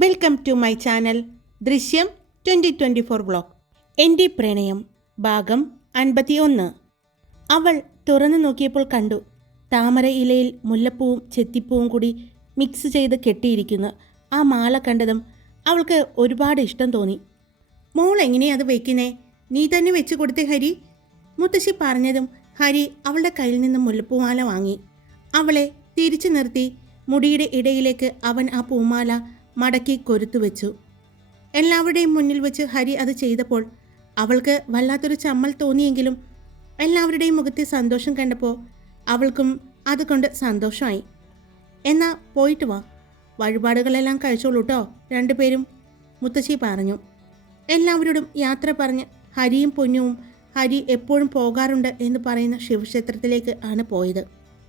Welcome to my channel ദൃശ്യം 2024 vlog. എൻ്റെ പ്രണയം ഭാഗം 51. അവൾ തുറന്നു നോക്കിയപ്പോൾ കണ്ടു താമര ഇലയിൽ മുല്ലപ്പൂവും ചെത്തിപ്പൂവും കൂടി മിക്സ് ചെയ്ത് കെട്ടിയിരിക്കുന്നു. ആ മാല കണ്ടതും അവൾക്ക് ഒരുപാട് ഇഷ്ടം തോന്നി. മോൾ എങ്ങനെയാ അത് വയ്ക്കുന്നേ? നീ തന്നെ വെച്ച് കൊടുത്തേ ഹരി. മുത്തശ്ശി പറഞ്ഞതും ഹരി അവളുടെ കയ്യിൽ നിന്ന് മുല്ലപ്പൂമാല വാങ്ങി. അവളെ തിരിച്ചു നിർത്തി മുടിയുടെ ഇടയിലേക്ക് അവൻ ആ പൂമാല മടക്കി കൊരുത്തു വെച്ചു. എല്ലാവരുടെയും മുന്നിൽ വെച്ച് ഹരി അത് ചെയ്തപ്പോൾ അവൾക്ക് വല്ലാത്തൊരു ചമ്മൽ തോന്നിയെങ്കിലും എല്ലാവരുടെയും മുഖത്തെ സന്തോഷം കണ്ടപ്പോൾ അവൾക്കും അതുകൊണ്ട് സന്തോഷമായി. എന്നാ പോയിട്ട് വാ, വഴിപാടുകളെല്ലാം കഴിച്ചോളൂ കേട്ടോ രണ്ടുപേരും, മുത്തശ്ശി പറഞ്ഞു. എല്ലാവരോടും യാത്ര പറഞ്ഞ് ഹരിയും പൊന്നുവും ഹരി എപ്പോഴും പോകാറുണ്ട് എന്ന് പറയുന്ന ശിവക്ഷേത്രത്തിലേക്ക് ആണ് പോയത്.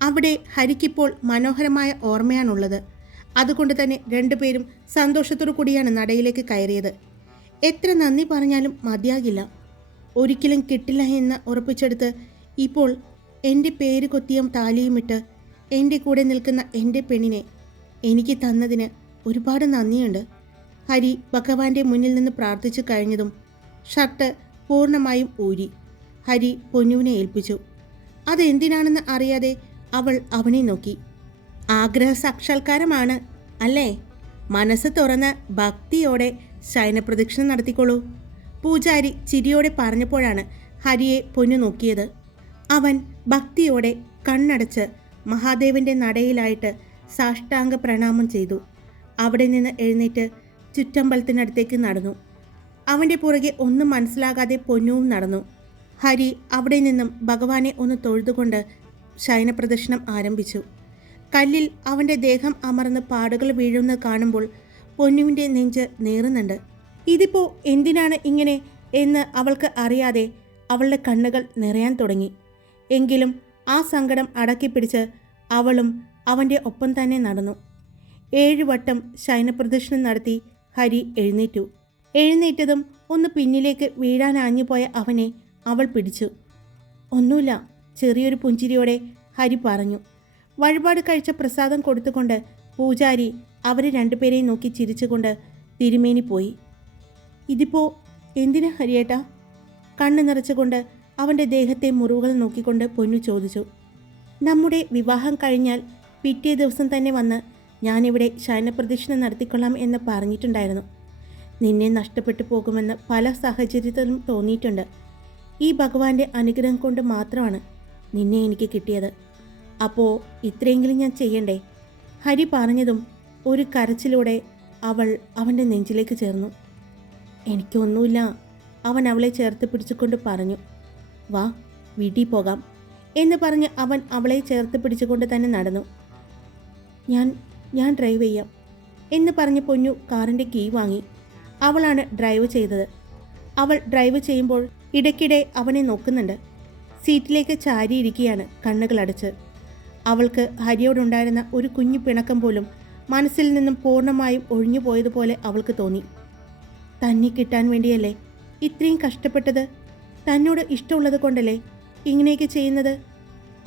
അവിടെ ഹരിക്കിപ്പോൾ മനോഹരമായ ഓർമ്മയാണുള്ളത്. അതുകൊണ്ട് തന്നെ രണ്ടുപേരും സന്തോഷത്തോടു കൂടിയാണ് നടയിലേക്ക് കയറിയത്. എത്ര നന്ദി പറഞ്ഞാലും മതിയാകില്ല. ഒരിക്കലും കിട്ടില്ല എന്ന് ഉറപ്പിച്ചെടുത്ത് ഇപ്പോൾ എൻ്റെ പേര് കൊത്തിയും താലിയുമിട്ട് എൻ്റെ കൂടെ നിൽക്കുന്ന എൻ്റെ പെണ്ണിനെ എനിക്ക് തന്നതിന് ഒരുപാട് നന്ദിയുണ്ട്. ഹരി ഭഗവാന്റെ മുന്നിൽ നിന്ന് പ്രാർത്ഥിച്ചു കഴിഞ്ഞതും ഷർട്ട് പൂർണ്ണമായും ഊരി ഹരി പൊന്നുവിനെ ഏൽപ്പിച്ചു. അതെന്തിനാണെന്ന് അറിയാതെ അവൾ അവനെ നോക്കി. ആഗ്രഹ സാക്ഷാത്കാരമാണ് അല്ലേ? മനസ്സ് തുറന്ന് ഭക്തിയോടെ ശയനപ്രദക്ഷിണം നടത്തിക്കോളൂ, പൂജാരി ചിരിയോടെ പറഞ്ഞപ്പോഴാണ് ഹരിയെ പൊന്നു നോക്കിയത്. അവൻ ഭക്തിയോടെ കണ്ണടച്ച് മഹാദേവന്റെ നടയിലായിട്ട് സാഷ്ടാംഗ പ്രണാമം ചെയ്തു. അവിടെ നിന്ന് എഴുന്നേറ്റ് ചുറ്റമ്പലത്തിനടുത്തേക്ക് നടന്നു. അവൻ്റെ പുറകെ ഒന്നും മനസ്സിലാകാതെ പൊന്നുവും നടന്നു. ഹരി അവിടെ നിന്നും ഭഗവാനെ ഒന്ന് തൊഴുതുകൊണ്ട് ശയനപ്രദക്ഷിണം ആരംഭിച്ചു. കല്ലിൽ അവൻ്റെ ദേഹം അമർന്ന് പാടുകൾ വീഴുന്നത് കാണുമ്പോൾ പൊന്നുവിൻ്റെ നെഞ്ച് നേറുന്നുണ്ട്. ഇതിപ്പോൾ എന്തിനാണ് ഇങ്ങനെ എന്ന് അവൾക്ക് അറിയാതെ അവളുടെ കണ്ണുകൾ നിറയാൻ തുടങ്ങി. എങ്കിലും ആ സങ്കടം അടക്കിപ്പിടിച്ച് അവളും അവൻ്റെ ഒപ്പം തന്നെ നടന്നു. 7 വട്ടം ശയനപ്രദക്ഷിണം നടത്തി ഹരി എഴുന്നേറ്റു. എഴുന്നേറ്റതും ഒന്ന് പിന്നിലേക്ക് വീഴാനാഞ്ഞുപോയ അവനെ അവൾ പിടിച്ചു. ഒന്നുമില്ല, ചെറിയൊരു പുഞ്ചിരിയോടെ ഹരി പറഞ്ഞു. വഴിപാട് കഴിച്ച പ്രസാദം കൊടുത്തുകൊണ്ട് പൂജാരി അവരെ രണ്ടുപേരെയും നോക്കി ചിരിച്ചുകൊണ്ട് തിരുമേനി പോയി. ഇതിപ്പോൾ എന്തിനാ ഹരിയേട്ടാ? കണ്ണ് നിറച്ചുകൊണ്ട് അവൻ്റെ ദേഹത്തെ മുറിവുകൾ നോക്കിക്കൊണ്ട് പൊന്നു ചോദിച്ചു. നമ്മുടെ വിവാഹം കഴിഞ്ഞാൽ പിറ്റേ ദിവസം തന്നെ വന്ന് ഞാനിവിടെ ശയനപ്രദക്ഷിണം നടത്തിക്കൊള്ളാം എന്ന് പറഞ്ഞിട്ടുണ്ടായിരുന്നു. നിന്നെ നഷ്ടപ്പെട്ടു പോകുമെന്ന് പല സാഹചര്യത്തിലും തോന്നിയിട്ടുണ്ട്. ഈ ഭഗവാന്റെ അനുഗ്രഹം കൊണ്ട് മാത്രമാണ് നിന്നെ എനിക്ക് കിട്ടിയത്. അപ്പോൾ ഇത്രയെങ്കിലും ഞാൻ ചെയ്യണ്ടേ? ഹരി പറഞ്ഞതും ഒരു കരച്ചിലൂടെ അവൾ അവൻ്റെ നെഞ്ചിലേക്ക് ചേർന്നു. എനിക്കൊന്നുമില്ല, അവൻ അവളെ ചേർത്ത് പിടിച്ചുകൊണ്ട് പറഞ്ഞു. വാ, വീട്ടിൽ പോകാം എന്ന് പറഞ്ഞ് അവൻ അവളെ ചേർത്ത് പിടിച്ചുകൊണ്ട് തന്നെ നടന്നു. ഞാൻ ഡ്രൈവ് ചെയ്യാം എന്ന് പറഞ്ഞ് പൊന്നു കാറിൻ്റെ കീ വാങ്ങി. അവളാണ് ഡ്രൈവ് ചെയ്തത്. അവൾ ഡ്രൈവ് ചെയ്യുമ്പോൾ ഇടയ്ക്കിടെ അവനെ നോക്കുന്നുണ്ട്. സീറ്റിലേക്ക് ചാരിയിരിക്കുകയാണ് കണ്ണുകളടച്ച്. അവൾക്ക് ഹരിയോടുണ്ടായിരുന്ന ഒരു കുഞ്ഞു പിണക്കം പോലും മനസ്സിൽ നിന്നും പൂർണ്ണമായും ഒഴിഞ്ഞു പോയതുപോലെ അവൾക്ക് തോന്നി. തന്നെ കിട്ടാൻ വേണ്ടിയല്ലേ ഇത്രയും കഷ്ടപ്പെട്ടത്? തന്നോട് ഇഷ്ടമുള്ളത് കൊണ്ടല്ലേ ഇങ്ങനെയൊക്കെ ചെയ്യുന്നത്?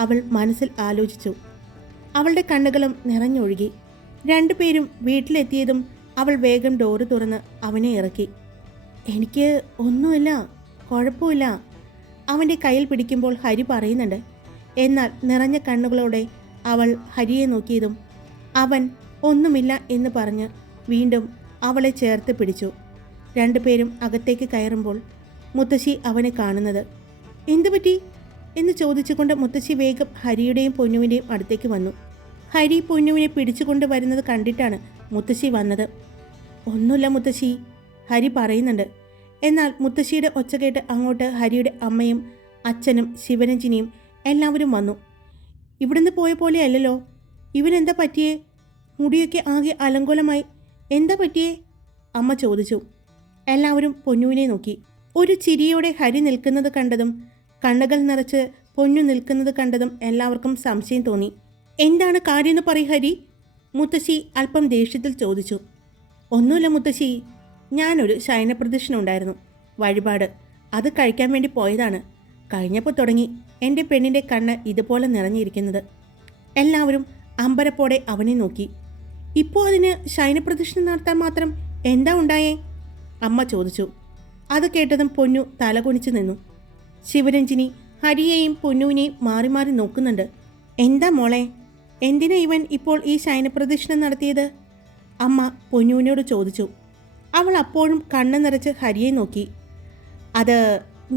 അവൾ മനസ്സിൽ ആലോചിച്ചു. അവളുടെ കണ്ണുകളും നിറഞ്ഞൊഴുകി. രണ്ടുപേരും വീട്ടിലെത്തിയതും അവൾ വേഗം ഡോറ് തുറന്ന് അവനെ ഇറക്കി. എനിക്ക് ഒന്നുമില്ല, കുഴപ്പമില്ല, അവൻ്റെ കയ്യിൽ പിടിക്കുമ്പോൾ ഹരി പറയുന്നുണ്ട്. എന്നാൽ നിറഞ്ഞ കണ്ണുകളോടെ അവൾ ഹരിയെ നോക്കിയതും അവൻ ഒന്നുമില്ല എന്ന് പറഞ്ഞ് വീണ്ടും അവളെ ചേർത്ത് പിടിച്ചു. രണ്ടുപേരും അകത്തേക്ക് കയറുമ്പോൾ മുത്തശ്ശി അവനെ കാണുന്നത്. എന്തു പറ്റി എന്ന് ചോദിച്ചുകൊണ്ട് മുത്തശ്ശി വേഗം ഹരിയുടെയും പൊന്നുവിൻ്റെയും അടുത്തേക്ക് വന്നു. ഹരി പൊന്നുവിനെ പിടിച്ചുകൊണ്ട് വരുന്നത് കണ്ടിട്ടാണ് മുത്തശ്ശി വന്നത്. ഒന്നുമില്ല മുത്തശ്ശി, ഹരി പറയുന്നുണ്ട്. എന്നാൽ മുത്തശ്ശിയുടെ ഒച്ച കേട്ട് അങ്ങോട്ട് ഹരിയുടെ അമ്മയും അച്ഛനും ശിവരഞ്ജിനിയും എല്ലാവരും വന്നു. ഇവിടുന്ന് പോയ പോലെ അല്ലല്ലോ, ഇവനെന്താ പറ്റിയേ? മുടിയൊക്കെ ആകെ അലങ്കോലമായി, എന്താ പറ്റിയേ? അമ്മ ചോദിച്ചു. എല്ലാവരും പൊന്നുവിനെ നോക്കി. ഒരു ചിരിയോടെ ഹരി നിൽക്കുന്നത് കണ്ടതും കണ്ണുകൾ നിറച്ച് പൊന്നു നിൽക്കുന്നത് കണ്ടതും എല്ലാവർക്കും സംശയം തോന്നി. എന്താണ് കാര്യമെന്ന് പറയ് ഹരി, മുത്തശ്ശി അല്പം ദേഷ്യത്തിൽ ചോദിച്ചു. ഒന്നുമില്ല മുത്തശ്ശി, ഞാനൊരു ശയനപ്രദക്ഷിണം ഉണ്ടായിരുന്നു, വഴിപാട്, അത് കഴിക്കാൻ വേണ്ടി പോയതാണ്. കഴിഞ്ഞപ്പോൾ തുടങ്ങി എൻ്റെ പെണ്ണിൻ്റെ കണ്ണ് ഇതുപോലെ നിറഞ്ഞിരിക്കുന്നത്. എല്ലാവരും അമ്പരപ്പോടെ അവനെ നോക്കി. ഇപ്പോൾ അതിന് ശയനപ്രദക്ഷിണ നടത്താൻ മാത്രം എന്താ ഉണ്ടായേ? അമ്മ ചോദിച്ചു. അത് കേട്ടതും പൊന്നു തലകുനിച്ചു നിന്നു. ശിവരഞ്ജിനി ഹരിയെയും പൊന്നുവിനെയും മാറി മാറി നോക്കുന്നുണ്ട്. എന്താ മോളെ, എന്തിനാ ഇവൻ ഇപ്പോൾ ഈ ശയനപ്രദക്ഷിണം നടത്തിയത്? അമ്മ പൊന്നുവിനോട് ചോദിച്ചു. അവൾ അപ്പോഴും കണ്ണു നിറച്ച് ഹരിയെ നോക്കി. അത്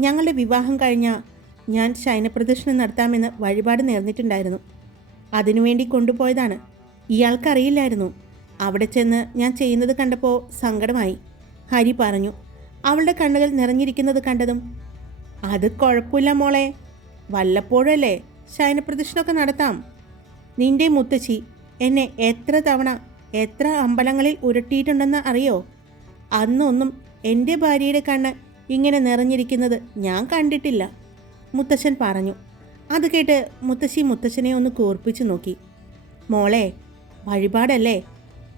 ഞങ്ങളുടെ വിവാഹം കഴിഞ്ഞാൽ ഞാൻ ശയനപ്രദക്ഷിണം നടത്താമെന്ന് വഴിപാട് നേർന്നിട്ടുണ്ടായിരുന്നു. അതിനുവേണ്ടി കൊണ്ടുപോയതാണ്. ഇയാൾക്കറിയില്ലായിരുന്നു. അവിടെ ചെന്ന് ഞാൻ ചെയ്യുന്നത് കണ്ടപ്പോൾ സങ്കടമായി, ഹരി പറഞ്ഞു. അവളുടെ കണ്ണുകൾ നിറഞ്ഞിരിക്കുന്നത് കണ്ടതും, അത് കുഴപ്പമില്ല മോളെ, വല്ലപ്പോഴല്ലേ ശയനപ്രദക്ഷിണമൊക്കെ നടത്താം. നിന്റെ മുത്തശ്ശി എന്നെ എത്ര തവണ എത്ര അമ്പലങ്ങളിൽ ഉരുട്ടിയിട്ടുണ്ടെന്ന് അറിയോ? അന്നൊന്നും എൻ്റെ ഭാര്യയുടെ കണ്ണ് ഇങ്ങനെ നിറഞ്ഞിരിക്കുന്നത് ഞാൻ കണ്ടിട്ടില്ല, മുത്തശ്ശൻ പറഞ്ഞു. അത് കേട്ട് മുത്തശ്ശി മുത്തശ്ശനെ ഒന്ന് കൂർപ്പിച്ചു നോക്കി. മോളെ, വഴിപാടല്ലേ,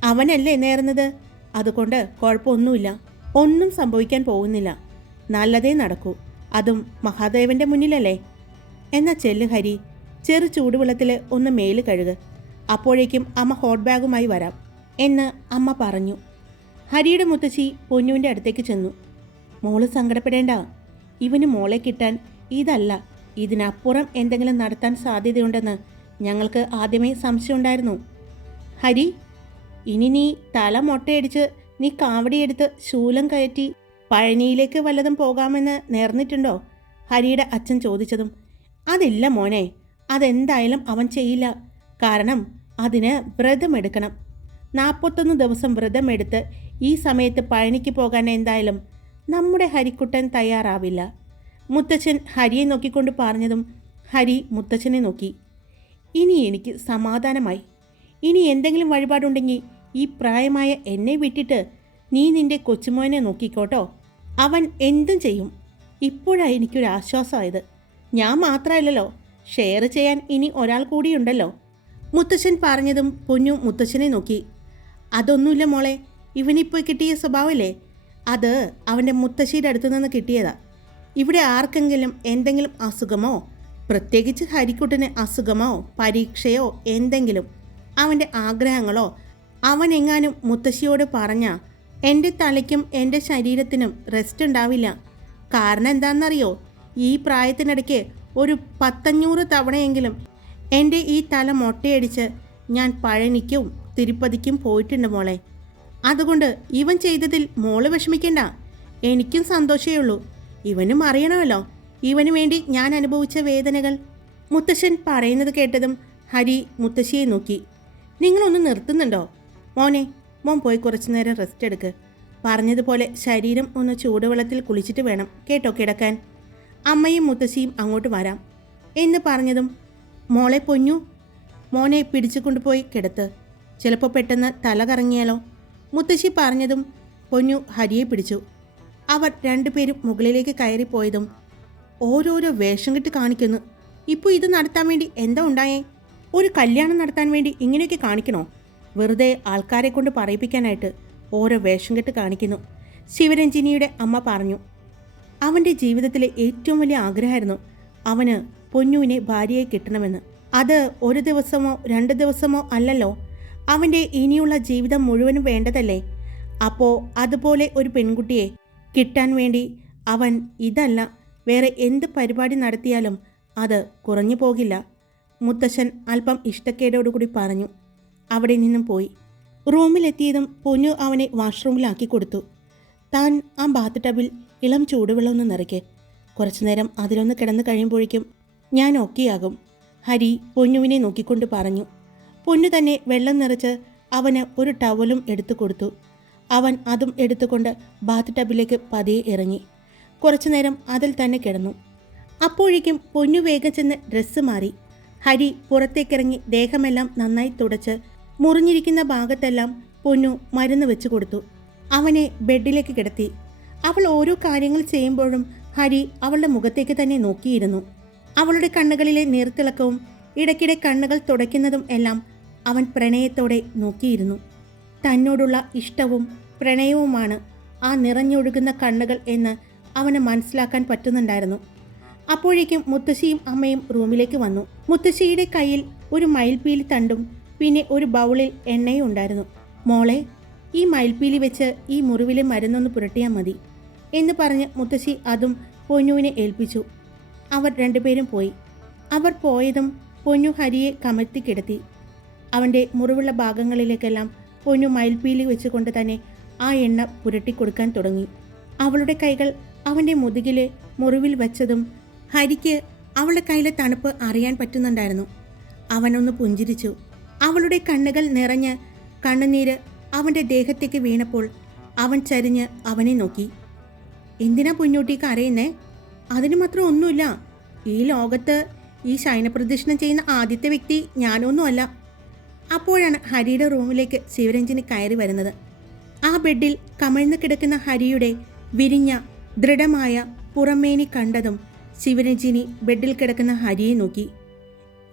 അവനല്ലേ നേർന്നത്, അതുകൊണ്ട് കുഴപ്പമൊന്നുമില്ല, ഒന്നും സംഭവിക്കാൻ പോകുന്നില്ല, നല്ലതേ നടക്കൂ, അതും മഹാദേവൻ്റെ മുന്നിലല്ലേ. എന്നാ ചെല്ലു ഹരി, ചെറു ചൂടുവെള്ളത്തിൽ ഒന്ന് മേല് കഴുക്, അപ്പോഴേക്കും അമ്മ ഹോട്ട് ബാഗുമായി വരാം എന്ന് അമ്മ പറഞ്ഞു. ഹരിയുടെ മുത്തശ്ശി പൊന്നുവിൻ്റെ അടുത്തേക്ക് ചെന്നു. മോള് സങ്കടപ്പെടേണ്ട, ഇവന് മോളെ കിട്ടാൻ ഇതല്ല, ഇതിനപ്പുറം എന്തെങ്കിലും നടത്താൻ സാധ്യതയുണ്ടെന്ന് ഞങ്ങൾക്ക് ആദ്യമേ സംശയമുണ്ടായിരുന്നു. ഹരി, ഇനി നീ തല മൊട്ടയടിച്ച് നീ കാവടിയെടുത്ത് ശൂലം കയറ്റി പഴനിയിലേക്ക് വല്ലതും പോകാമെന്ന് നേർന്നിട്ടുണ്ടോ? ഹരിയുടെ അച്ഛൻ ചോദിച്ചതും, അതില്ല മോനെ, അതെന്തായാലും അവൻ ചെയ്യില്ല. കാരണം അതിന് വ്രതമെടുക്കണം. 41 ദിവസം വ്രതമെടുത്ത് ഈ സമയത്ത് പഴനിക്ക് പോകാൻ എന്തായാലും നമ്മുടെ ഹരിക്കുട്ടൻ തയ്യാറാവില്ല. മുത്തച്ഛൻ ഹരിയെ നോക്കിക്കൊണ്ട് പറഞ്ഞതും ഹരി മുത്തച്ഛനെ നോക്കി. ഇനി എനിക്ക് സമാധാനമായി. ഇനി എന്തെങ്കിലും വഴിപാടുണ്ടെങ്കിൽ ഈ പ്രായമായ എന്നെ വിട്ടിട്ട് നീ നിന്റെ കൊച്ചുമോനെ നോക്കിക്കോട്ടോ, അവൻ എന്തും ചെയ്യും. ഇപ്പോഴാണ് എനിക്കൊരു ആശ്വാസമായത്. ഞാൻ മാത്രമല്ലല്ലോ, ഷെയർ ചെയ്യാൻ ഇനി ഒരാൾ കൂടിയുണ്ടല്ലോ, മുത്തച്ഛൻ പറഞ്ഞതും പൊന്നു മുത്തച്ഛനെ നോക്കി. അതൊന്നുമില്ല മോളെ, ഇവനിപ്പോൾ കിട്ടിയ സ്വഭാവമല്ലേ, അത് അവൻ്റെ മുത്തശ്ശിയുടെ അടുത്തു നിന്ന് കിട്ടിയതാ. ഇവിടെ ആർക്കെങ്കിലും എന്തെങ്കിലും അസുഖമോ, പ്രത്യേകിച്ച് ഹരിക്കുട്ടന് അസുഖമോ പരീക്ഷയോ എന്തെങ്കിലും അവൻ്റെ ആഗ്രഹങ്ങളോ അവനെങ്ങാനും മുത്തശ്ശിയോട് പറഞ്ഞാൽ എൻ്റെ തലയ്ക്കും എൻ്റെ ശരീരത്തിനും റെസ്റ്റ് ഉണ്ടാവില്ല. കാരണം എന്താണെന്നറിയോ, ഈ പ്രായത്തിനിടയ്ക്ക് ഒരു 100-500 തവണയെങ്കിലും എൻ്റെ ഈ തല മൊട്ടയടിച്ച് ഞാൻ പഴനിക്കും തിരുപ്പതിക്കും പോയിട്ടുണ്ട് മോളെ. അതുകൊണ്ട് ഇവൻ ചെയ്തതിൽ മോള് വിഷമിക്കണ്ട, എനിക്കും സന്തോഷമേ ഉള്ളൂ. ഇവനും അറിയണമല്ലോ ഇവന് വേണ്ടി ഞാൻ അനുഭവിച്ച വേദനകൾ. മുത്തശ്ശൻ പറയുന്നത് കേട്ടതും ഹരി മുത്തശ്ശിയെ നോക്കി. നിങ്ങളൊന്ന് നിർത്തുന്നുണ്ടോ? മോനെ, മോൻ പോയി കുറച്ചു നേരം റെസ്റ്റ് എടുക്ക്. പറഞ്ഞതുപോലെ ശരീരം ഒന്ന് ചൂടുവെള്ളത്തിൽ കുളിച്ചിട്ട് വേണം കേട്ടോ കിടക്കാൻ. അമ്മയും മുത്തശ്ശിയും അങ്ങോട്ട് വരാം എന്ന് പറഞ്ഞതും, മോളെ പൊന്നു, മോനെ പിടിച്ചു കൊണ്ടുപോയി കിടത്ത്, ചിലപ്പോൾ പെട്ടെന്ന് തല കറങ്ങിയാലോ, മുത്തശ്ശി പറഞ്ഞതും പൊന്നു ഹരിയെ പിടിച്ചു. അവർ രണ്ടുപേരും മുകളിലേക്ക് കയറിപ്പോയതും, ഓരോരോ വേഷം കെട്ട് കാണിക്കുന്നു. ഇപ്പോൾ ഇത് നടത്താൻ വേണ്ടി എന്താ ഉണ്ടായേ? ഒരു കല്യാണം നടത്താൻ വേണ്ടി ഇങ്ങനെയൊക്കെ കാണിക്കണോ? വെറുതെ ആൾക്കാരെ കൊണ്ട് പറയിപ്പിക്കാനായിട്ട് ഓരോ വേഷം കെട്ട് കാണിക്കുന്നു, ശിവരഞ്ജിനിയുടെ അമ്മ പറഞ്ഞു. അവൻ്റെ ജീവിതത്തിലെ ഏറ്റവും വലിയ ആഗ്രഹമായിരുന്നു അവന് പൊന്നുവിനെ ഭാര്യയെ കിട്ടണമെന്ന്. അത് ഒരു ദിവസമോ 2 ദിവസമോ അല്ലല്ലോ, അവൻ്റെ ഇനിയുള്ള ജീവിതം മുഴുവനും വേണ്ടതല്ലേ. അപ്പോൾ അതുപോലെ ഒരു പെൺകുട്ടിയെ കിട്ടാൻ വേണ്ടി അവൻ ഇതല്ല വേറെ എന്ത് പരിപാടി നടത്തിയാലും അത് കുറഞ്ഞു പോകില്ല, മുത്തശ്ശൻ അല്പം ഇഷ്ടക്കേടോടുകൂടി പറഞ്ഞു. അവിടെ നിന്നും പോയി. റൂമിലെത്തിയതും പൊന്നു അവനെ വാഷ്റൂമിലാക്കി കൊടുത്തു. താൻ ആ ബാത്ത് ടബിൽ ഇളം ചൂടുവെള്ളം ഒന്ന് നിറയ്ക്ക്, കുറച്ചു നേരം അതിലൊന്ന് കിടന്നു കഴിയുമ്പോഴേക്കും ഞാൻ ഓക്കെയാകും, ഹരി പൊന്നുവിനെ നോക്കിക്കൊണ്ട് പറഞ്ഞു. പൊന്നു തന്നെ വെള്ളം നിറച്ച് അവന് ഒരു ടവലും എടുത്തു കൊടുത്തു. അവൻ അതും എടുത്തുകൊണ്ട് ബാത്ത് ടബിലേക്ക് പതിയെ ഇറങ്ങി. കുറച്ചു നേരം അതിൽ തന്നെ കിടന്നു. അപ്പോഴേക്കും പൊന്നു വേഗം ചെന്ന് ഡ്രസ്സ് മാറി. ഹരി പുറത്തേക്കിറങ്ങി ദേഹമെല്ലാം നന്നായി തുടച്ച് മുറിഞ്ഞിരിക്കുന്ന ഭാഗത്തെല്ലാം പൊന്നു മരുന്ന് വെച്ച് കൊടുത്തു. അവനെ ബെഡിലേക്ക് കിടത്തി. അവൾ ഓരോ കാര്യങ്ങൾ ചെയ്യുമ്പോഴും ഹരി അവളുടെ മുഖത്തേക്ക് തന്നെ നോക്കിയിരുന്നു. അവളുടെ കണ്ണുകളിലെ നീർത്തിളക്കവും ഇടയ്ക്കിടെ കണ്ണുകൾ തുടയ്ക്കുന്നതും എല്ലാം അവൻ പ്രണയത്തോടെ നോക്കിയിരുന്നു. തന്നോടുള്ള ഇഷ്ടവും പ്രണയവുമാണ് ആ നിറഞ്ഞൊഴുകുന്ന കണ്ണുകൾ എന്ന് അവന് മനസ്സിലാക്കാൻ പറ്റുന്നുണ്ടായിരുന്നു. അപ്പോഴേക്കും മുത്തശ്ശിയും അമ്മയും റൂമിലേക്ക് വന്നു. മുത്തശ്ശിയുടെ കയ്യിൽ ഒരു മയിൽപീലി തണ്ടും പിന്നെ ഒരു ബൗളിൽ എണ്ണയും ഉണ്ടായിരുന്നു. മോളെ, ഈ മയിൽപ്പീലി വെച്ച് ഈ മുറിവിലെ മരുന്നൊന്ന് പുരട്ടിയാൽ മതി എന്ന് പറഞ്ഞ് മുത്തശ്ശി അതും പൊന്നുവിനെ ഏൽപ്പിച്ചു. അവർ രണ്ടുപേരും പോയി. അവർ പോയതും പൊന്നു ഹരിയെ കമഴ്ത്തി കിടത്തി. അവൻ്റെ മുറിവുള്ള ഭാഗങ്ങളിലേക്കെല്ലാം പൊന്നു മയിൽപ്പീലി വെച്ചുകൊണ്ട് തന്നെ ആ എണ്ണ പുരട്ടിക്കൊടുക്കാൻ തുടങ്ങി. അവളുടെ കൈകൾ അവൻ്റെ മുതുകിലെ മുറിവിൽ വെച്ചതും ഹരിക്ക് അവളുടെ കയ്യിലെ തണുപ്പ് അറിയാൻ പറ്റുന്നുണ്ടായിരുന്നു. അവനൊന്ന് പുഞ്ചിരിച്ചു. അവളുടെ കണ്ണുകൾ നിറഞ്ഞ് കണ്ണുനീര് അവൻ്റെ ദേഹത്തേക്ക് വീണപ്പോൾ അവൻ ചരിഞ്ഞ് അവനെ നോക്കി. എന്തിനാ പൊന്നൂട്ടി കരയുന്നേ? അതിന് മാത്രം ഒന്നുമില്ല. ഈ ലോകത്ത് ഈ ശയനപ്രദക്ഷിണം ചെയ്യുന്ന ആദ്യത്തെ വ്യക്തി ഞാനൊന്നുമല്ല. അപ്പോഴാണ് ഹരിയുടെ റൂമിലേക്ക് ശിവരഞ്ജിനി കയറി വരുന്നത്. ആ ബെഡിൽ കമിഴ്ന്നു കിടക്കുന്ന ഹരിയുടെ വിരിഞ്ഞ ദൃഢമായ പുറമേനി കണ്ടതും ശിവരഞ്ജിനി ബെഡിൽ കിടക്കുന്ന ഹരിയെ നോക്കി.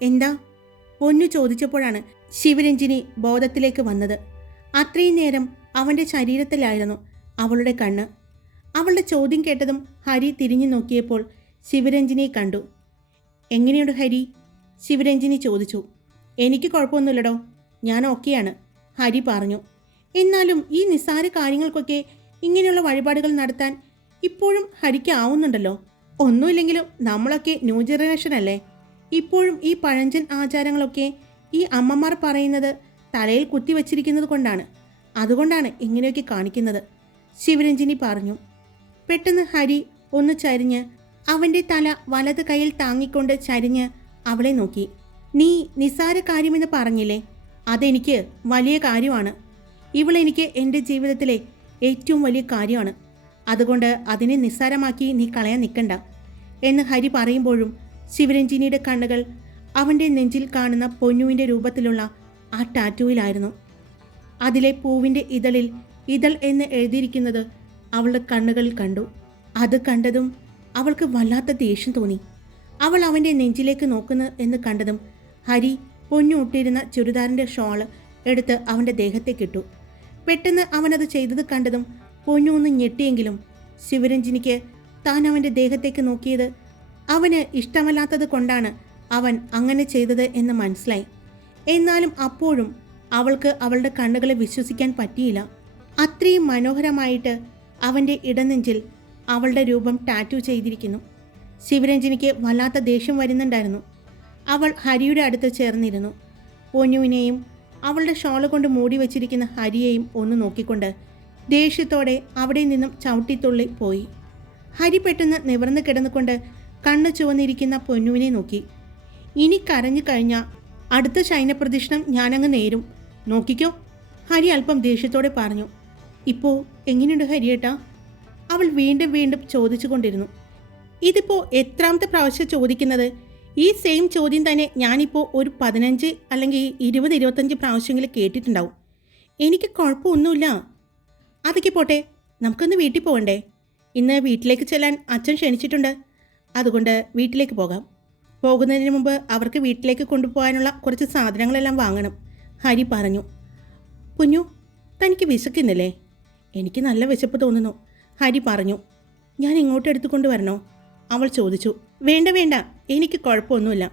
എന്താ? പൊന്നു ചോദിച്ചപ്പോഴാണ് ശിവരഞ്ജിനി ബോധത്തിലേക്ക് വന്നത്. അത്രയും നേരം അവൻ്റെ ശരീരത്തിലായിരുന്നു അവളുടെ കണ്ണ്. അവളുടെ ചോദ്യം കേട്ടതും ഹരി തിരിഞ്ഞു നോക്കിയപ്പോൾ ശിവരഞ്ജിനിയെ കണ്ടു. എങ്ങനെയുണ്ട് ഹരി? ശിവരഞ്ജിനി ചോദിച്ചു. എനിക്ക് കുഴപ്പമൊന്നുമില്ലടോ, ഞാൻ ഓക്കെയാണ്, ഹരി പറഞ്ഞു. എന്നാലും ഈ നിസ്സാര കാര്യങ്ങൾക്കൊക്കെ ഇങ്ങനെയുള്ള വഴിപാടുകൾ നടത്താൻ ഇപ്പോഴും ഹരിക്ക് ആവുന്നുണ്ടല്ലോ. ഒന്നുമില്ലെങ്കിലും നമ്മളൊക്കെ ന്യൂ ജനറേഷൻ അല്ലേ. ഇപ്പോഴും ഈ പഴഞ്ചൻ ആചാരങ്ങളൊക്കെ ഈ അമ്മമാർ പറയുന്നത് തലയിൽ കുത്തിവച്ചിരിക്കുന്നത് കൊണ്ടാണ്. അതുകൊണ്ടാണ് ഇങ്ങനെയൊക്കെ കാണിക്കുന്നത്, ശിവരഞ്ജിനി പറഞ്ഞു. പെട്ടെന്ന് ഹരി ഒന്ന് ചരിഞ്ഞ് അവൻ്റെ തല വലത് കൈയിൽ താങ്ങിക്കൊണ്ട് ചരിഞ്ഞ് അവളെ നോക്കി. നീ നിസ്സാര കാര്യമെന്ന് പറഞ്ഞില്ലേ, അതെനിക്ക് വലിയ കാര്യമാണ്. ഇവളെനിക്ക് എൻ്റെ ജീവിതത്തിലെ ഏറ്റവും വലിയ കാര്യമാണ്. അതുകൊണ്ട് അതിനെ നിസ്സാരമാക്കി നീ കളയാൻ നിൽക്കണ്ട എന്ന് ഹരി പറയുമ്പോഴും ശിവരഞ്ജിനിയുടെ കണ്ണുകൾ അവൻ്റെ നെഞ്ചിൽ കാണുന്ന പൊന്നുവിൻ്റെ രൂപത്തിലുള്ള ആ ടാറ്റൂവിലായിരുന്നു. അതിലെ പൂവിൻ്റെ ഇതളിൽ ഇതൾ എന്ന് എഴുതിയിരിക്കുന്നത് അവളുടെ കണ്ണുകളിൽ കണ്ടു. അത് കണ്ടതും അവൾക്ക് വല്ലാത്ത ദേഷ്യം തോന്നി. അവൾ അവൻ്റെ നെഞ്ചിലേക്ക് നോക്കുന്നു എന്ന് കണ്ടതും ഹരി പൊന്നു ഇട്ടിരുന്ന ചുരിദാറിൻ്റെ ഷോള് എടുത്ത് അവൻ്റെ ദേഹത്തേക്കിട്ടു. പെട്ടെന്ന് അവനത് ചെയ്തത് കണ്ടതും പൊന്നു ഒന്ന് ഞെട്ടിയെങ്കിലും ശിവരഞ്ജിനിക്ക് താൻ അവൻ്റെ ദേഹത്തേക്ക് നോക്കിയത് അവന് ഇഷ്ടമല്ലാത്തത് കൊണ്ടാണ് അവൻ അങ്ങനെ ചെയ്തത് എന്ന് മനസ്സിലായി. എന്നാലും അപ്പോഴും അവൾക്ക് അവളുടെ കണ്ണുകളെ വിശ്വസിക്കാൻ പറ്റിയില്ല. അത്രയും മനോഹരമായിട്ട് അവൻ്റെ ഇടനെഞ്ചിൽ അവളുടെ രൂപം ടാറ്റു ചെയ്തിരിക്കുന്നു. ശിവരഞ്ജിനിക്ക് വല്ലാത്ത ദേഷ്യം വരുന്നുണ്ടായിരുന്നു. അവൾ ഹരിയുടെ അടുത്ത് ചേർന്നിരുന്നു. പൊന്നുവിനെയും അവളുടെ ഷോള് കൊണ്ട് മൂടി വച്ചിരിക്കുന്ന ഹരിയെയും ഒന്ന് നോക്കിക്കൊണ്ട് ദേഷ്യത്തോടെ അവിടെ നിന്നും ചവിട്ടിത്തുള്ളി പോയി. ഹരി പെട്ടെന്ന് നിവർന്ന് കിടന്നുകൊണ്ട് കണ്ണ് ചുവന്നിരിക്കുന്ന പൊന്നുവിനെ നോക്കി. ഇനി കരഞ്ഞു കഴിഞ്ഞാൽ അടുത്ത ശയനപ്രദക്ഷിണം ഞാനങ്ങ് നേരും, നോക്കിക്കോ, ഹരി അല്പം ദേഷ്യത്തോടെ പറഞ്ഞു. ഇപ്പോൾ എങ്ങനെയുണ്ട് ഹരിയേട്ടാ? അവൾ വീണ്ടും വീണ്ടും ചോദിച്ചു കൊണ്ടിരുന്നു. ഇതിപ്പോൾ എത്രാമത്തെ പ്രാവശ്യം ചോദിക്കുന്നത്? ഈ സെയിം ചോദ്യം തന്നെ ഞാനിപ്പോൾ ഒരു 15 അല്ലെങ്കിൽ 20-25 പ്രാവശ്യമെങ്കിലും കേട്ടിട്ടുണ്ടാവും. എനിക്ക് കുഴപ്പമൊന്നുമില്ല. അതൊക്കെ പോട്ടെ, നമുക്കൊന്ന് വീട്ടിൽ പോകണ്ടേ? ഇന്ന് വീട്ടിലേക്ക് ചെല്ലാൻ അച്ഛൻ ക്ഷണിച്ചിട്ടുണ്ട്. അതുകൊണ്ട് വീട്ടിലേക്ക് പോകാം. പോകുന്നതിന് മുമ്പ് അവർക്ക് വീട്ടിലേക്ക് കൊണ്ടുപോകാനുള്ള കുറച്ച് സാധനങ്ങളെല്ലാം വാങ്ങണം, ഹരി പറഞ്ഞു. കുഞ്ഞു, തനിക്ക് വിശക്കുന്നില്ലേ? എനിക്ക് നല്ല വിശപ്പ് തോന്നുന്നു, ഹരി പറഞ്ഞു. ഞാൻ ഇങ്ങോട്ട് എടുത്തുകൊണ്ട് വരണോ? അവൾ ചോദിച്ചു. വേണ്ട വേണ്ട, എനിക്ക് കുഴപ്പമൊന്നുമില്ല.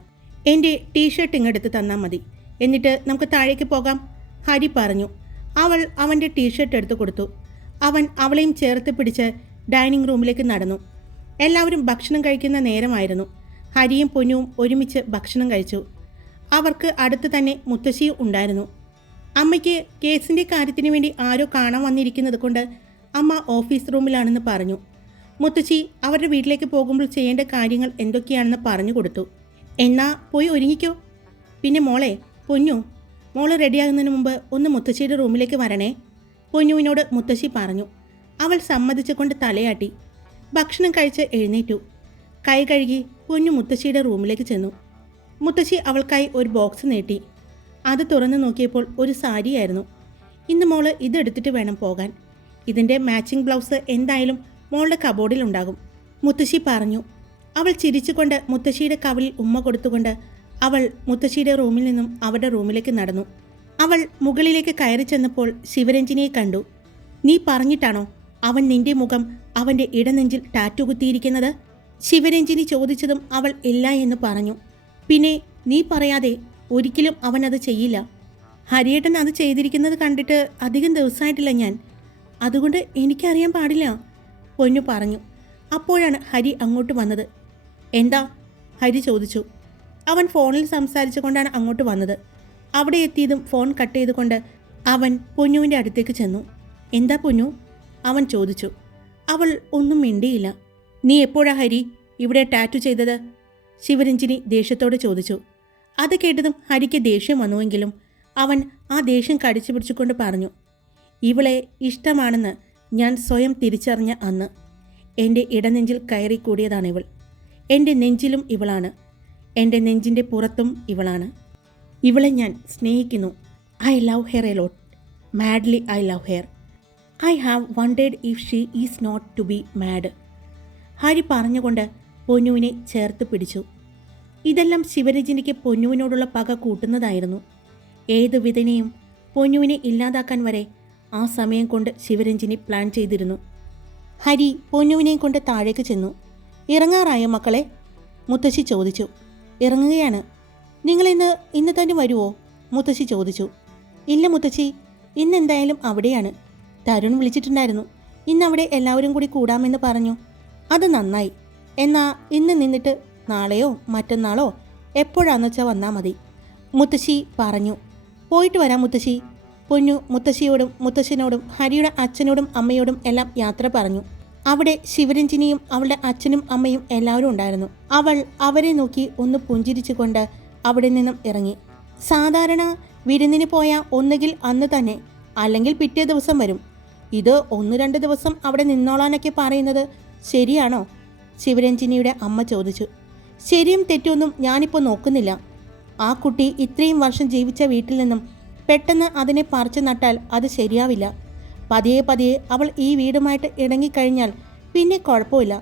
എൻ്റെ ടീഷർട്ട് ഇങ്ങെടുത്ത് തന്നാൽ മതി, എന്നിട്ട് നമുക്ക് താഴേക്ക് പോകാം, ഹരി പറഞ്ഞു. അവൾ അവൻ്റെ ടീഷർട്ട് എടുത്തു കൊടുത്തു. അവൻ അവളെയും ചേർത്ത് പിടിച്ച് ഡൈനിങ് റൂമിലേക്ക് നടന്നു. എല്ലാവരും ഭക്ഷണം കഴിക്കുന്ന നേരമായിരുന്നു. ഹരിയും പൊന്നുവും ഒരുമിച്ച് ഭക്ഷണം കഴിച്ചു. അവർക്ക് അടുത്ത് തന്നെ മുത്തശ്ശിയും ഉണ്ടായിരുന്നു. അമ്മയ്ക്ക് കേസിൻ്റെ കാര്യത്തിന് വേണ്ടി ആരോ കാണാൻ വന്നിരിക്കുന്നത് കൊണ്ട് അമ്മ ഓഫീസ് റൂമിലാണെന്ന് പറഞ്ഞു. മുത്തശ്ശി അവരുടെ വീട്ടിലേക്ക് പോകുമ്പോൾ ചെയ്യേണ്ട കാര്യങ്ങൾ എന്തൊക്കെയാണെന്ന് പറഞ്ഞു കൊടുത്തു. എന്നാ പോയി ഒരുങ്ങിക്കോ. പിന്നെ മോളെ, പൊന്നു, മോള് റെഡിയാകുന്നതിന് മുമ്പ് ഒന്ന് മുത്തശ്ശിയുടെ റൂമിലേക്ക് വരണേ, പൊന്നുവിനോട് മുത്തശ്ശി പറഞ്ഞു. അവൾ സമ്മതിച്ചുകൊണ്ട് തലയാട്ടി. ഭക്ഷണം കഴിച്ച് എഴുന്നേറ്റു. കൈ കഴുകി പൊന്നു മുത്തശ്ശിയുടെ റൂമിലേക്ക് ചെന്നു. മുത്തശ്ശി അവൾക്കായി ഒരു ബോക്സ് നീട്ടി. അത് തുറന്നു നോക്കിയപ്പോൾ ഒരു സാരിയായിരുന്നു. ഇന്ന് മോള് ഇതെടുത്തിട്ട് വേണം പോകാൻ. ഇതിൻ്റെ മാച്ചിങ് ബ്ലൗസ് എന്തായാലും മോളുടെ കബോർഡിലുണ്ടാകും, മുത്തശ്ശി പറഞ്ഞു. അവൾ ചിരിച്ചുകൊണ്ട് മുത്തശ്ശിയുടെ കവിളിൽ ഉമ്മ കൊടുത്തുകൊണ്ട് അവൾ മുത്തശ്ശിയുടെ റൂമിൽ നിന്നും അവരുടെ റൂമിലേക്ക് നടന്നു. അവൾ മുകളിലേക്ക് കയറി ചെന്നപ്പോൾ ശിവരഞ്ജിനിയെ കണ്ടു. നീ പറഞ്ഞിട്ടാണോ അവൻ നിന്റെ മുഖം അവൻ്റെ ഇടനെഞ്ചിൽ ടാറ്റു കുത്തിയിരിക്കുന്നത്? ശിവരഞ്ജിനി ചോദിച്ചതും അവൾ ഇല്ല എന്ന് പറഞ്ഞു. പിന്നെ നീ പറയാതെ ഒരിക്കലും അവനത് ചെയ്യില്ല. ഹരിയേട്ടൻ അത് ചെയ്തിരിക്കുന്നത് കണ്ടിട്ട് അധികം ദിവസമായിട്ടില്ല ഞാൻ, അതുകൊണ്ട് എനിക്കറിയാൻ പാടില്ല, പൊന്നു പറഞ്ഞു. അപ്പോഴാണ് ഹരി അങ്ങോട്ട് വന്നത്. എന്താ? ഹരി ചോദിച്ചു. അവൻ ഫോണിൽ സംസാരിച്ചു കൊണ്ടാണ് അങ്ങോട്ട് വന്നത്. അവിടെ എത്തിയതും ഫോൺ കട്ട് ചെയ്തുകൊണ്ട് അവൻ പൊന്നുവിൻ്റെ അടുത്തേക്ക് ചെന്നു. എന്താ പൊന്നു? അവൻ ചോദിച്ചു. അവൾ ഒന്നും മിണ്ടിയില്ല. നീ എപ്പോഴാ ഹരി ഇവിടെ ടാറ്റു ചെയ്തത്? ശിവരഞ്ജിനി ദേഷ്യത്തോടെ ചോദിച്ചു. അത് കേട്ടതും ഹരിക്ക് ദേഷ്യം വന്നുവെങ്കിലും അവൻ ആ ദേഷ്യം കടിച്ചു പിടിച്ചുകൊണ്ട് പറഞ്ഞു, ഇവളെ ഇഷ്ടമാണെന്ന് ഞാൻ സ്വയം തിരിച്ചറിഞ്ഞ അന്ന് എൻ്റെ ഇടനെഞ്ചിൽ കയറി കൂടിയതാണിവൾ. എൻ്റെ നെഞ്ചിലും ഇവളാണ്, എൻ്റെ നെഞ്ചിൻ്റെ പുറത്തും ഇവളാണ്. ഇവളെ ഞാൻ സ്നേഹിക്കുന്നു. I love her a lot. Madly I love her. I have wondered if she is not to be mad. Hari പറഞ്ഞുകൊണ്ട് പൊന്നുവിനെ ചേർത്ത് പിടിച്ചു. ഇതെല്ലാം ശിവരഞ്ജിനിക്ക് പൊന്നുവിനോടുള്ള പക കൂട്ടുന്നതായിരുന്നു. ഏതു വിധനെയും പൊന്നുവിനെ ഇല്ലാതാക്കാൻ വരെ ആ സമയം കൊണ്ട് ശിവരഞ്ജിനി പ്ലാൻ ചെയ്തിരുന്നു. ഹരി പൊന്നുവിനെയും കൊണ്ട് താഴേക്ക് ചെന്നു. ഇറങ്ങാറായോ മക്കളെ? മുത്തശ്ശി ചോദിച്ചു. ഇറങ്ങുകയാണ്. ഇന്ന് തന്നെ വരുമോ? മുത്തശ്ശി ചോദിച്ചു. ഇല്ല മുത്തശ്ശി, ഇന്നെന്തായാലും അവിടെയാണ്. തരുൺ വിളിച്ചിട്ടുണ്ടായിരുന്നു. ഇന്നവിടെ എല്ലാവരും കൂടി കൂടാമെന്ന് പറഞ്ഞു. അത് നന്നായി. എന്നാ ഇന്ന് നിന്നിട്ട് നാളെയോ മറ്റന്നാളോ എപ്പോഴാന്ന് വെച്ചാൽ വന്നാൽ മതി, മുത്തശ്ശി പറഞ്ഞു. പോയിട്ട് വരാം മുത്തശ്ശി. പൊന്നു മുത്തശ്ശിയോടും മുത്തശ്ശനോടും ഹരിയുടെ അച്ഛനോടും അമ്മയോടും എല്ലാം യാത്ര പറഞ്ഞു. അവിടെ ശിവരഞ്ജിനിയും അവളുടെ അച്ഛനും അമ്മയും എല്ലാവരും ഉണ്ടായിരുന്നു. അവൾ അവരെ നോക്കി ഒന്ന് പുഞ്ചിരിച്ചുകൊണ്ട് അവിടെ നിന്നും ഇറങ്ങി. സാധാരണ വിരുന്നിന് പോയാൽ ഒന്നുകിൽ അന്ന് തന്നെ അല്ലെങ്കിൽ പിറ്റേ ദിവസം വരും. ഇത് 1-2 ദിവസം അവിടെ നിന്നോളാനൊക്കെ പറയുന്നത് ശരിയാണോ? ശിവരഞ്ജിനിയുടെ അമ്മ ചോദിച്ചു. ശരിയും തെറ്റൊന്നും ഞാനിപ്പോൾ നോക്കുന്നില്ല. ആ കുട്ടി ഇത്രയും വർഷം ജീവിച്ച വീട്ടിൽ നിന്നും പെട്ടെന്ന് അതിനെ പറിച്ചു നട്ടാൽ അത് ശരിയാവില്ല. പതിയെ പതിയെ അവൾ ഈ വീടുമായിട്ട് ഇണങ്ങിക്കഴിഞ്ഞാൽ പിന്നെ കുഴപ്പമില്ല.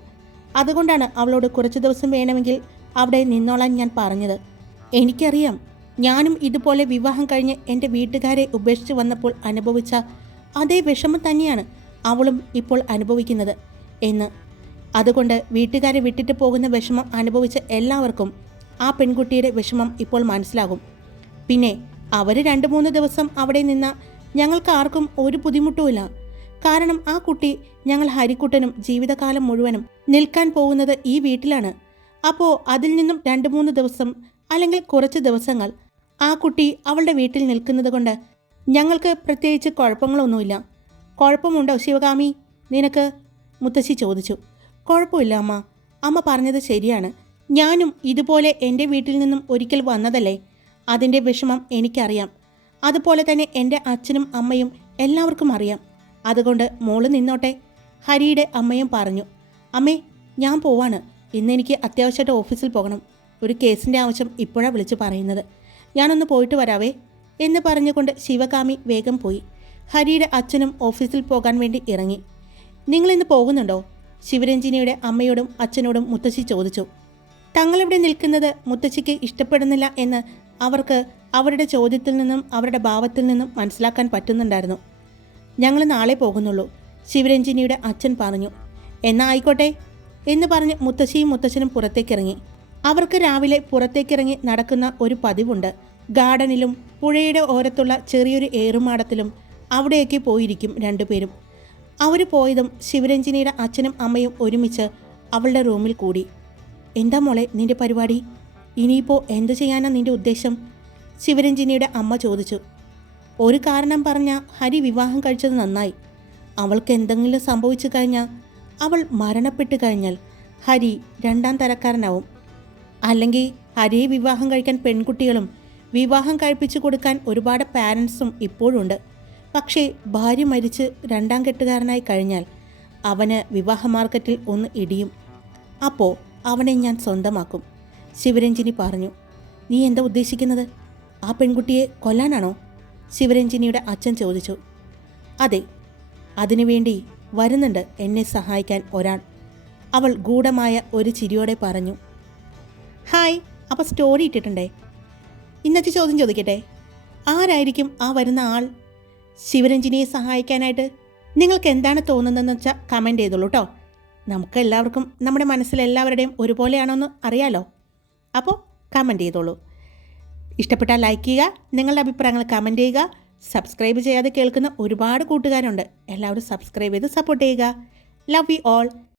അതുകൊണ്ടാണ് അവളോട് കുറച്ച് ദിവസം വേണമെങ്കിൽ അവിടെ നിന്നോളാൻ ഞാൻ പറഞ്ഞത്. എനിക്കറിയാം, ഞാനും ഇതുപോലെ വിവാഹം കഴിഞ്ഞ് എൻ്റെ വീട്ടുകാരെ ഉപേക്ഷിച്ച് വന്നപ്പോൾ അനുഭവിച്ച അതേ വിഷമം തന്നെയാണ് അവളും ഇപ്പോൾ അനുഭവിക്കുന്നത് എന്ന്. അതുകൊണ്ട് വീട്ടുകാരെ വിട്ടിട്ട് പോകുന്ന വിഷമം അനുഭവിച്ച എല്ലാവർക്കും ആ പെൺകുട്ടിയുടെ വിഷമം ഇപ്പോൾ മനസ്സിലാകും. പിന്നെ അവർ 2-3 ദിവസം അവിടെ നിന്ന ഞങ്ങൾക്ക് ആർക്കും ഒരു ബുദ്ധിമുട്ടുമില്ല. കാരണം ആ കുട്ടി ഞങ്ങൾ ഹരിക്കുട്ടനും ജീവിതകാലം മുഴുവനും നിൽക്കാൻ പോകുന്നത് ഈ വീട്ടിലാണ്. അപ്പോൾ അതിൽ നിന്നും 2-3 ദിവസം അല്ലെങ്കിൽ കുറച്ച് ദിവസങ്ങൾ ആ കുട്ടി അവളുടെ വീട്ടിൽ നിൽക്കുന്നത് കൊണ്ട് ഞങ്ങൾക്ക് പ്രത്യേകിച്ച് കുഴപ്പങ്ങളൊന്നുമില്ല. കുഴപ്പമുണ്ടോ ശിവകാമി നിനക്ക്? മുത്തശ്ശി ചോദിച്ചു. കുഴപ്പമില്ല അമ്മ. അമ്മ പറഞ്ഞത് ശരിയാണ്. ഞാനും ഇതുപോലെ എൻ്റെ വീട്ടിൽ നിന്നും ഒരിക്കൽ വന്നതല്ലേ. അതിൻ്റെ വിഷമം എനിക്കറിയാം. അതുപോലെ തന്നെ എൻ്റെ അച്ഛനും അമ്മയും എല്ലാവർക്കും അറിയാം. അതുകൊണ്ട് മോള് നിന്നോട്ടെ, ഹരിയുടെ അമ്മയും പറഞ്ഞു. അമ്മേ, ഞാൻ പോവാണ്. ഇന്നെനിക്ക് അത്യാവശ്യമായിട്ട് ഓഫീസിൽ പോകണം. ഒരു കേസിൻ്റെ ആവശ്യം ഇപ്പോഴാണ് വിളിച്ച് പറയുന്നത്. ഞാനൊന്ന് പോയിട്ട് വരാവേ എന്ന് പറഞ്ഞുകൊണ്ട് ശിവകാമി വേഗം പോയി. ഹരിയുടെ അച്ഛനും ഓഫീസിൽ പോകാൻ വേണ്ടി ഇറങ്ങി. നിങ്ങളിന്ന് പോകുന്നുണ്ടോ? ശിവരഞ്ജിനിയുടെ അമ്മയോടും അച്ഛനോടും മുത്തശ്ശി ചോദിച്ചു. തങ്ങളിവിടെ നിൽക്കുന്നത് മുത്തശ്ശിക്ക് ഇഷ്ടപ്പെടുന്നില്ല എന്ന് അവർക്ക് അവരുടെ ചോദ്യത്തിൽ നിന്നും അവരുടെ ഭാവത്തിൽ നിന്നും മനസ്സിലാക്കാൻ പറ്റുന്നുണ്ടായിരുന്നു. ഞങ്ങൾ നാളെ പോകുന്നുള്ളൂ, ശിവരഞ്ജിനിയുടെ അച്ഛൻ പറഞ്ഞു. എന്നാ ആയിക്കോട്ടെ എന്ന് പറഞ്ഞ് മുത്തശ്ശിയും മുത്തശ്ശനും പുറത്തേക്കിറങ്ങി. അവർക്ക് രാവിലെ പുറത്തേക്കിറങ്ങി നടക്കുന്ന ഒരു പതിവുണ്ട്. ഗാർഡനിലും പുഴയുടെ ഓരത്തുള്ള ചെറിയൊരു ഏറുമാടത്തിലും അവിടെയൊക്കെ പോയിരിക്കും രണ്ടുപേരും. അവർ പോയതും ശിവരഞ്ജിനിയുടെ അച്ഛനും അമ്മയും ഒരുമിച്ച് അവളുടെ റൂമിൽ കൂടി. എന്താ മോളെ നിന്റെ പരിപാടി? ഇനിയിപ്പോൾ എന്തു ചെയ്യാനാ നിന്റെ ഉദ്ദേശം? ശിവരഞ്ജിനിയുടെ അമ്മ ചോദിച്ചു. ഒരു കാരണം പറഞ്ഞാൽ ഹരി വിവാഹം കഴിച്ചത് നന്നായി. അവൾക്ക് എന്തെങ്കിലും സംഭവിച്ചു കഴിഞ്ഞാൽ, അവൾ മരണപ്പെട്ടു കഴിഞ്ഞാൽ ഹരി 2ാം തരക്കാരനാവും. അല്ലെങ്കിൽ ഹരിയെ വിവാഹം കഴിക്കാൻ പെൺകുട്ടികളും വിവാഹം കഴിപ്പിച്ചു കൊടുക്കാൻ ഒരുപാട് പാരൻസും ഇപ്പോഴുണ്ട്. പക്ഷേ ഭാര്യ മരിച്ച് 2ാം കെട്ടുകാരനായി കഴിഞ്ഞാൽ അവന് വിവാഹ മാർക്കറ്റിൽ ഒന്ന് ഇടിയും. അപ്പോൾ അവനെ ഞാൻ സ്വന്തമാക്കും, ശിവരഞ്ജിനി പറഞ്ഞു. നീ എന്താ ഉദ്ദേശിക്കുന്നത്? ആ പെൺകുട്ടിയെ കൊല്ലാനാണോ? ശിവരഞ്ജിനിയുടെ അച്ഛൻ ചോദിച്ചു. അതെ, അതിനുവേണ്ടി വരുന്നുണ്ട് എന്നെ സഹായിക്കാൻ ഒരാൾ, അവൾ ഗൂഢമായ ഒരു ചിരിയോടെ പറഞ്ഞു. ഹായ്, അപ്പോൾ സ്റ്റോറി ഇട്ടിട്ടുണ്ടേ. ഇന്നത്തെ ചോദ്യം ചോദിക്കട്ടെ, ആരായിരിക്കും ആ വരുന്ന ആൾ? ശിവരഞ്ജിനിയെ സഹായിക്കാനായിട്ട് നിങ്ങൾക്ക് എന്താണ് തോന്നുന്നതെന്ന് വെച്ചാൽ കമൻറ്റ് ചെയ്തോളൂ കേട്ടോ. നമുക്ക് എല്ലാവർക്കും നമ്മുടെ മനസ്സിലെല്ലാവരുടെയും ഒരുപോലെയാണോ എന്ന് അറിയാലോ. അപ്പോൾ കമൻറ്റ് ചെയ്തോളൂ. ഇഷ്ടപ്പെട്ടാൽ ലൈക്ക് ചെയ്യുക, നിങ്ങളുടെ അഭിപ്രായങ്ങൾ കമൻറ്റ് ചെയ്യുക. സബ്സ്ക്രൈബ് ചെയ്യാതെ കേൾക്കുന്ന ഒരുപാട് കൂട്ടുകാരുണ്ട്. എല്ലാവരും സബ്സ്ക്രൈബ് ചെയ്ത് സപ്പോർട്ട് ചെയ്യുക. Love you all.